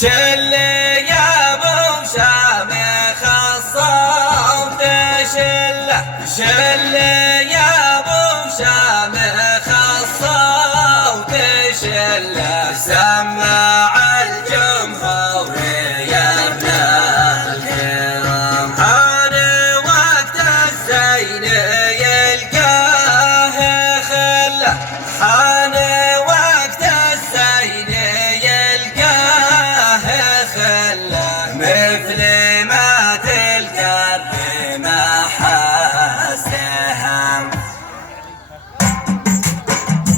شل يا ابو شامخ الصوت شله، شل يا ابو شامخ الصوت شله، سمع الجمهور يا ابن الكرام. حان وقت الزين يلقاه خله، حان وقت الزين يلقاه خله، مثل ما تلقى الرماح السهام.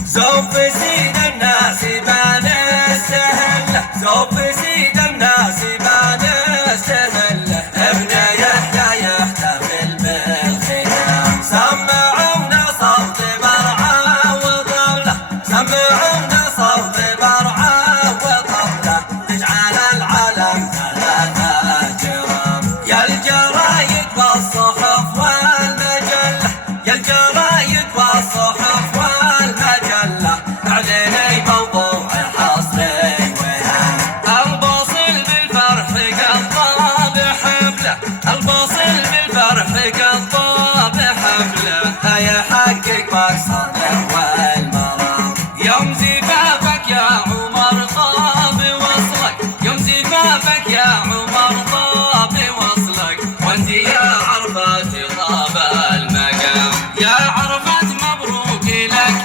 زوف سيد الناس بان السهله، زوف سيد الناس بان السهله، ابن يحيى يحتفل بالختام. سمعونا صوت برعى وطبله، سمعونا صوت برعى وطبله، تجعل العلم ثلاثة جرام. يا الجرايد والصحف والمجله، يا الجرايد والصحف والمجله، اعلني موضوع حصري وهام. الباصل بالفرح قضى بحفله، الباصل بالفرح قضى بحفله، يحقق مقصده والمرام. يوم زفافك يا عمر طاب وصلك، يوم زفافك يا عمر طاب وصلك، وانت يا عرفة طاب المقام. يا عرفة مبروك لك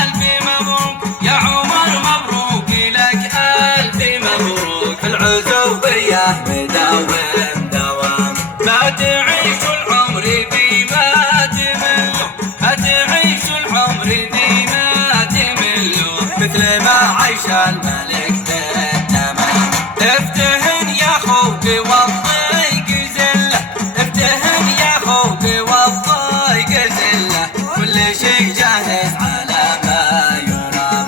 ألف مبروك، يا عمر مبروك لك ألف مبروك، في العزوبية مداوم دوام. ما تعيش العمر فيما تمله، ما تعيش العمر فيما تمله، مثل ما عيش الملك بالتمام. افتهن يا خوك والضيق زله، افتهن يا خوك والضيق زله، كل شيء جاهز على ما يرام.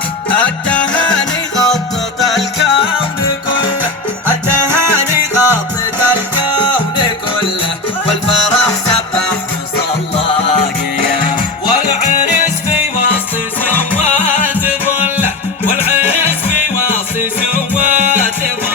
التهاني غطت الكون كله، التهاني غطت الكون كله، والفرح سبح وصلى قيام. والعرس في وسط سوات ظله، والعرس في وسط سوات ظله،